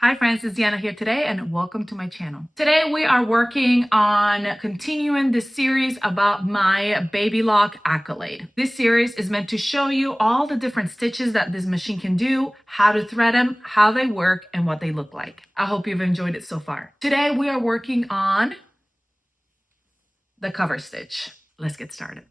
Hi friends, it's Diana here today and welcome to my channel. Today we are working on continuing this series about my Babylock Accolade. This series is meant to show you all the different stitches that this machine can do, how to thread them, how they work, and what they look like. I hope you've enjoyed it so far. Today we are working on the cover stitch. Let's get started.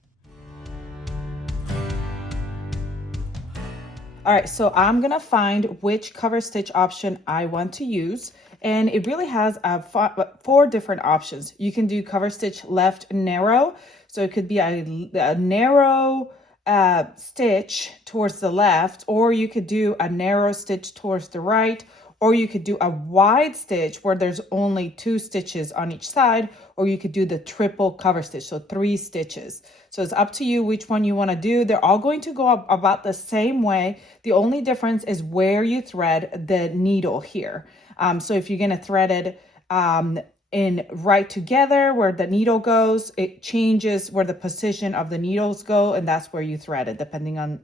All right, so I'm gonna find which cover stitch option I want to use. And it really has four different options. You can do cover stitch left narrow. So it could be a narrow stitch towards the left, or you could do a narrow stitch towards the right, or you could do a wide stitch where there's only 2 stitches on each side, or you could do the triple cover stitch, so 3 stitches. So it's up to you which one you want to do. They're all going to go up about the same way. The only difference is where you thread the needle here. So if you're going to thread it in right together where the needle goes, it changes where the position of the needles go, and that's where you thread it depending on,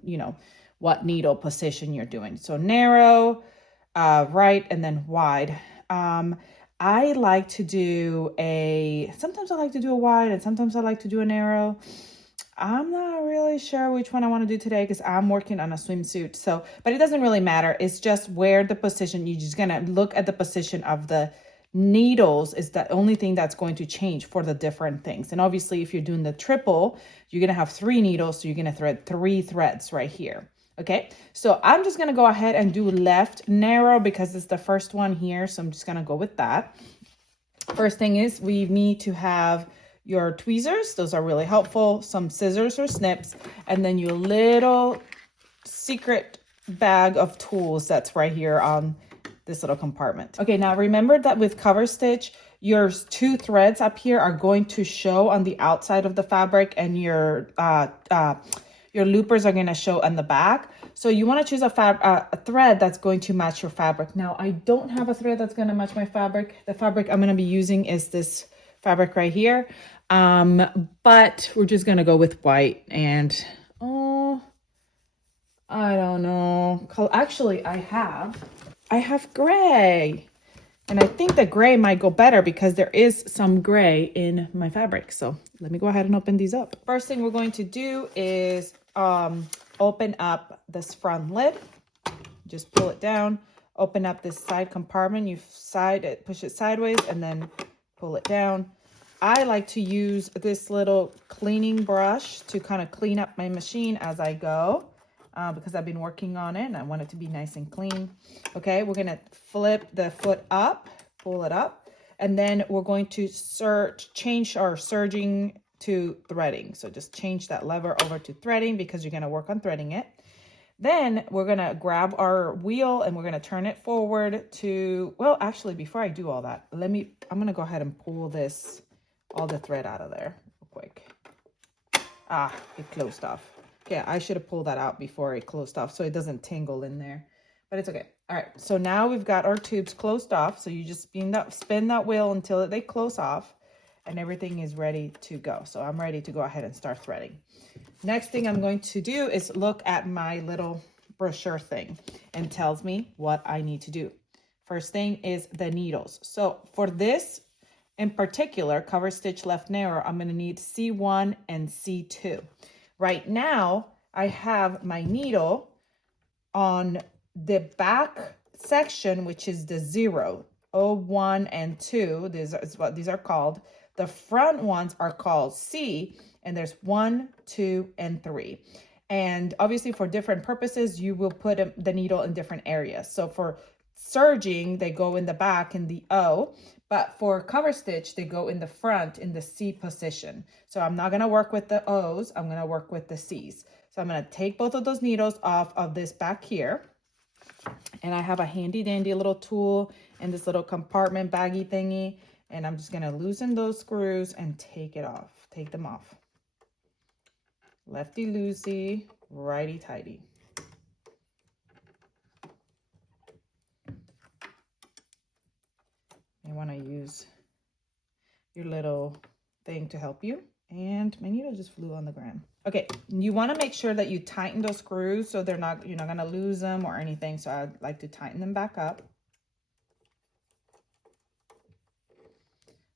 what needle position you're doing. So narrow, right, and then wide. I like to do sometimes I like to do a wide and sometimes I like to do a narrow. I'm not really sure which one I want to do today because I'm working on a swimsuit. So, but it doesn't really matter. It's just where the position, you're just going to look at the position of the needles is the only thing that's going to change for the different things. And obviously if you're doing the triple, you're going to have 3 needles. So you're going to thread 3 threads right here. Okay, so I'm just going to go ahead and do left narrow because it's the first one here. So I'm just going to go with that. First thing is we need to have your tweezers. Those are really helpful. Some scissors or snips, and then your little secret bag of tools that's right here on this little compartment. Okay, now remember that with cover stitch, your 2 threads up here are going to show on the outside of the fabric, and your loopers are going to show on the back. So you want to choose a thread that's going to match your fabric. Now, I don't have a thread that's going to match my fabric. The fabric I'm going to be using is this fabric right here. But we're just going to go with white. And, I don't know. Actually, I have gray. And I think the gray might go better because there is some gray in my fabric. So let me go ahead and open these up. First thing we're going to do is open up this front lid. Just pull it down, open up this side compartment. You push it sideways and then pull it down. I like to use this little cleaning brush to kind of clean up my machine as I go. Because I've been working on it and I want it to be nice and clean. Okay, we're gonna flip the foot up, pull it up, and then we're going to change our serging to threading. So just change that lever over to threading because you're gonna work on threading it. Then we're gonna grab our wheel and we're gonna turn it forward to, well, actually, before I do all that, I'm gonna go ahead and pull all the thread out of there real quick. It closed off. Okay, I should have pulled that out before it closed off so it doesn't tangle in there, but it's okay. All right, so now we've got our tubes closed off. So you just spin that wheel until they close off and everything is ready to go. So I'm ready to go ahead and start threading. Next thing I'm going to do is look at my little brochure thing and tells me what I need to do. First thing is the needles. So for this in particular, cover stitch left narrow, I'm going to need C1 and C2. Right now, I have my needle on the back section, which is the 0, 1, and 2. These is what these are called. The front ones are called C, and there's 1, 2, and 3. And obviously, for different purposes, you will put the needle in different areas. So for serging, they go in the back in the O. But for cover stitch, they go in the front in the C position. So I'm not going to work with the O's. I'm going to work with the C's. So I'm going to take both of those needles off of this back here. And I have a handy dandy little tool in this little compartment baggy thingy. And I'm just going to loosen those screws and take them off. Lefty loosey, righty tighty. You want to use your little thing to help you. And my needle just flew on the ground. Okay, you want to make sure that you tighten those screws so you're not going to lose them or anything. So I'd like to tighten them back up.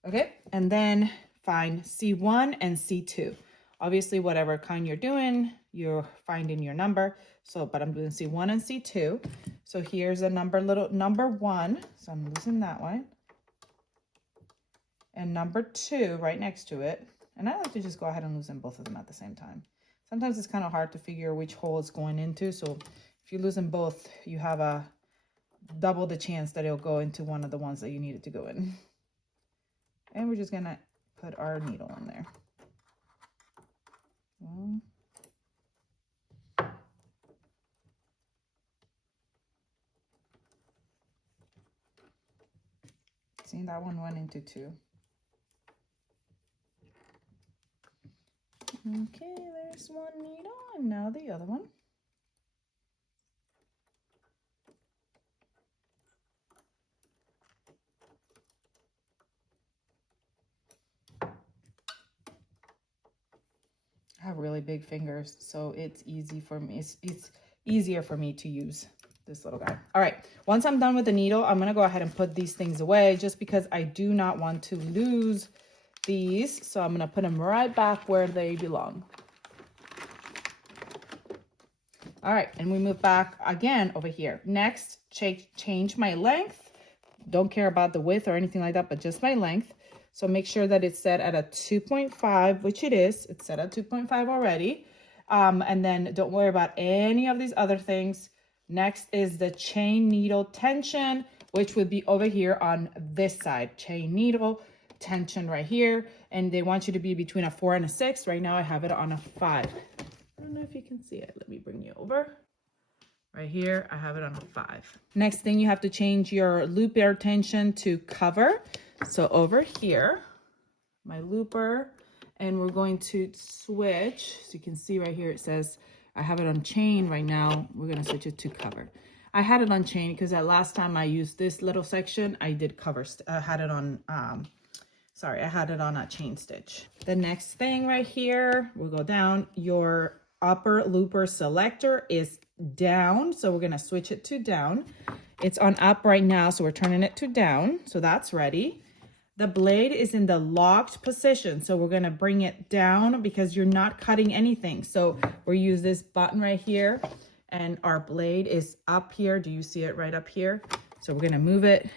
Okay, and then find C1 and C2. Obviously, whatever kind you're doing, you're finding your number. So, but I'm doing C1 and C2. So here's a number, little number 1. So I'm losing that one. And number 2 right next to it. And I like to just go ahead and loosen both of them at the same time. Sometimes it's kind of hard to figure which hole it's going into. So if you loosen both, you have a double the chance that it'll go into one of the ones that you need it to go in. And we're just gonna put our needle in there. See, that one went into 2. Okay, there's one needle, and now the other one. I have really big fingers, so it's easy for me. It's easier for me to use this little guy. All right, once I'm done with the needle, I'm gonna go ahead and put these things away just because I do not want to lose these. So I'm gonna put them right back where they belong. All right, and we move back again over here. Next, change my length. Don't care about the width or anything like that, but just my length. So make sure that it's set at a 2.5, which it is. It's set at 2.5 already. And then don't worry about any of these other things. Next is the chain needle tension, which would be over here on this side. Chain needle tension right here. And they want you to be between a 4 and a 6. Right now I have it on a 5. I don't know if you can see it. Let me bring you over. Right here, I have it on a 5. Next thing, you have to change your looper tension to cover. So over here, my looper, and we're going to switch. So you can see right here, it says, I have it on chain right now. We're gonna switch it to cover. I had it on chain because that last time I used this little section, I did cover, had it on, I had it on a chain stitch. The next thing right here, we'll go down, your upper looper selector is down, so we're gonna switch it to down. It's on up right now, so we're turning it to down, so that's ready. The blade is in the locked position, so we're gonna bring it down because you're not cutting anything. So we use this button right here, and our blade is up here. Do you see it right up here? So we're gonna move it.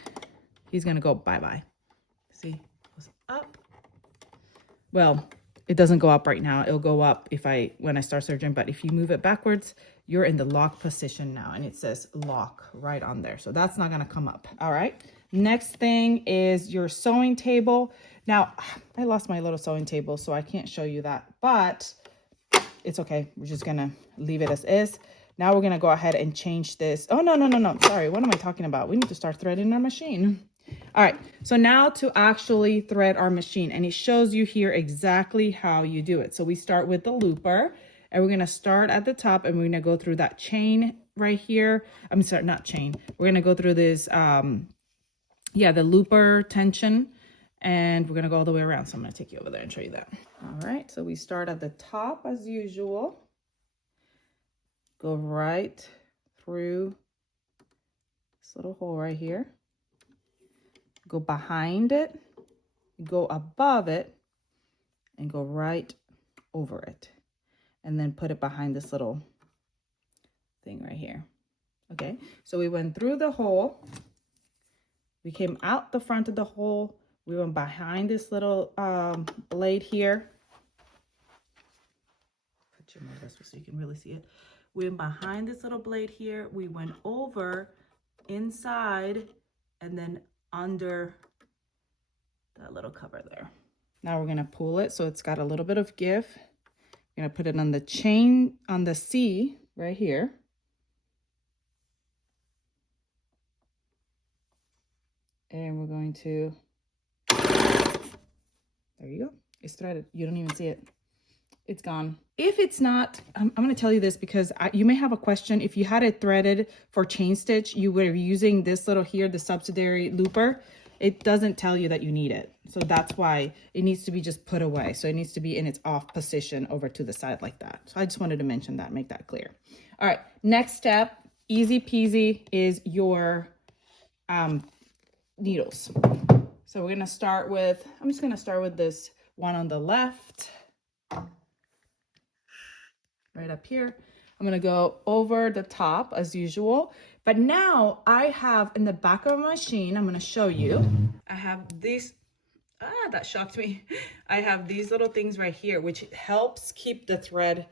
He's gonna go bye-bye. See, it goes up. Well, it doesn't go up right now. It'll go up when I start surging, but if you move it backwards, you're in the lock position now, and it says lock right on there. So that's not gonna come up, all right? Next thing is your sewing table. Now, I lost my little sewing table, so I can't show you that, but it's okay. We're just gonna leave it as is. Now we're gonna go ahead and change this. Oh, no. Sorry, what am I talking about? We need to start threading our machine. All right, so now to actually thread our machine, and it shows you here exactly how you do it. So we start with the looper, and we're gonna start at the top, and we're gonna go through that chain right here. I'm sorry, not chain. We're gonna go through this, the looper tension, and we're gonna go all the way around. So I'm gonna take you over there and show you that. All right, so we start at the top as usual. Go right through this little hole right here. Go behind it, go above it, and go right over it. And then put it behind this little thing right here. Okay, so we went through the hole. We came out the front of the hole. We went behind this little blade here. Put your more this way so you can really see it. We went behind this little blade here. We went over, inside, and then under that little cover there. Now we're gonna pull it so it's got a little bit of give. We're gonna put it on the chain, on the C right here. And we're going to, there you go. It's threaded. You don't even see it. It's gone. If it's not, I'm going to tell you this because you may have a question. If you had it threaded for chain stitch, you were using this little here, the subsidiary looper. It doesn't tell you that you need it. So that's why it needs to be just put away. So it needs to be in its off position over to the side like that. So I just wanted to mention that, make that clear. All right, next step, easy peasy, is your needles. So we're gonna start with, I'm just gonna start with this one on the left, right up here. I'm gonna go over the top as usual, but now I have in the back of my machine, I'm gonna show you, I have these, that shocked me. I have these little things right here, which helps keep the thread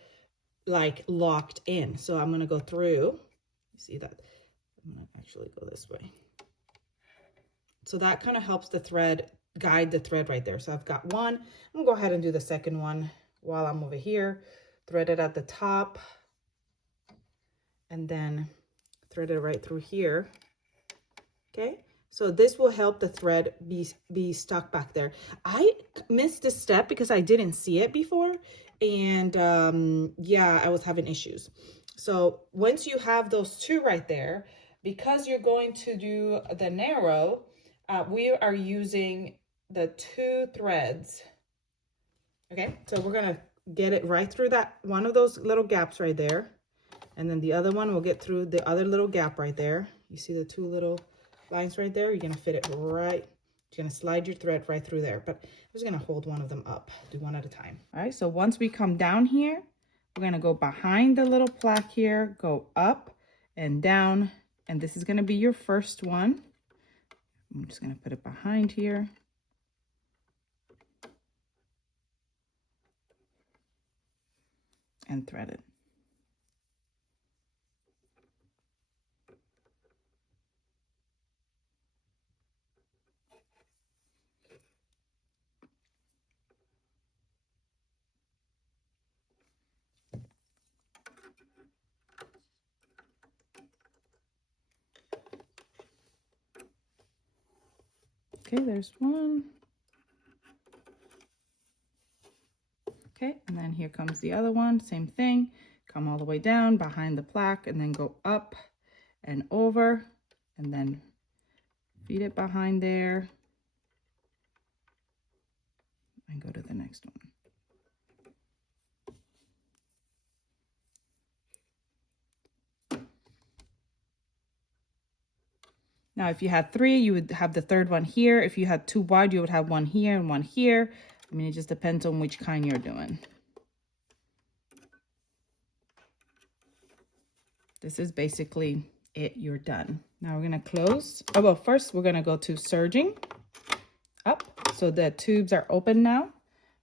like locked in. So I'm gonna go through, you see that? I'm gonna actually go this way. So that kind of helps the thread, guide the thread right there. So I've got one, I'm gonna go ahead and do the second one while I'm over here. Thread it at the top and then thread it right through here, okay? So this will help the thread be stuck back there. I missed this step because I didn't see it before. And yeah, I was having issues. So once you have those two right there, because you're going to do the narrow, we are using the 2 threads. Okay, so we're gonna get it right through that one of those little gaps right there. And then the other one will get through the other little gap right there. You see the 2 little lines right there? You're gonna fit it right, you're gonna slide your thread right through there, but I'm just gonna hold one of them up, do one at a time. All right, so once we come down here, we're gonna go behind the little plaque here, go up and down, and this is gonna be your first one. I'm just gonna put it behind here. And thread it. Okay, there's one. Okay, and then here comes the other one, same thing. Come all the way down behind the plaque and then go up and over and then feed it behind there and go to the next one. Now, if you had 3, you would have the third one here. If you had 2 wide, you would have one here and one here. I mean, it just depends on which kind you're doing. This is basically it, you're done. Now we're gonna close. Oh, well, first we're gonna go to serging up. So the tubes are open now.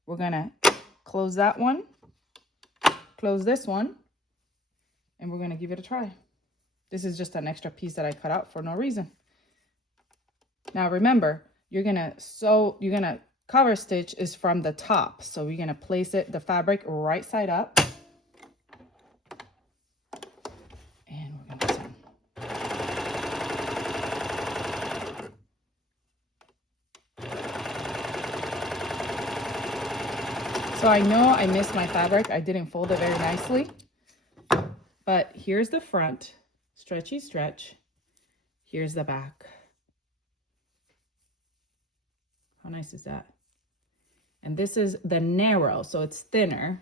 We're gonna close that one, close this one, and we're gonna give it a try. This is just an extra piece that I cut out for no reason. Now remember, you're gonna cover stitch is from the top. So you're gonna place it, the fabric right side up. And we're gonna sew. So I know I missed my fabric. I didn't fold it very nicely. But here's the front, stretchy stretch. Here's the back. How nice is that? And this is the narrow, so it's thinner.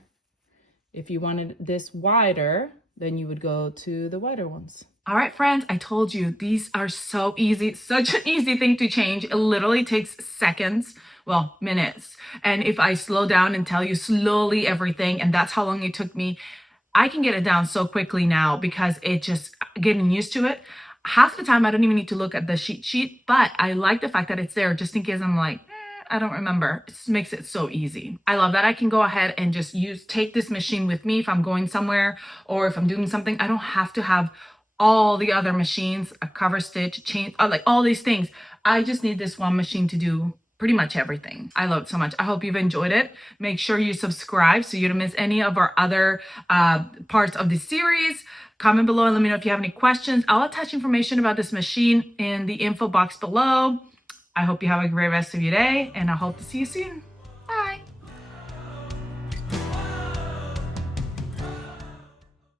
If you wanted this wider, then you would go to the wider ones. All right, friends, I told you these are so easy, such an easy thing to change. It literally takes seconds, well, minutes. And if I slow down and tell you slowly everything, and that's how long it took me, I can get it down so quickly now because it just getting used to it. Half the time I don't even need to look at the sheet, but I like the fact that it's there just in case I'm like, I don't remember. It just makes it so easy. I love that I can go ahead and just take this machine with me if I'm going somewhere or if I'm doing something. I don't have to have all the other machines, a cover stitch, chain, like all these things. I just need this one machine to do pretty much everything. I love it so much. I hope you've enjoyed it. Make sure you subscribe so you don't miss any of our other parts of the series. Comment below and let me know if you have any questions. I'll attach information about this machine in the info box below. I hope you have a great rest of your day, and I hope to see you soon.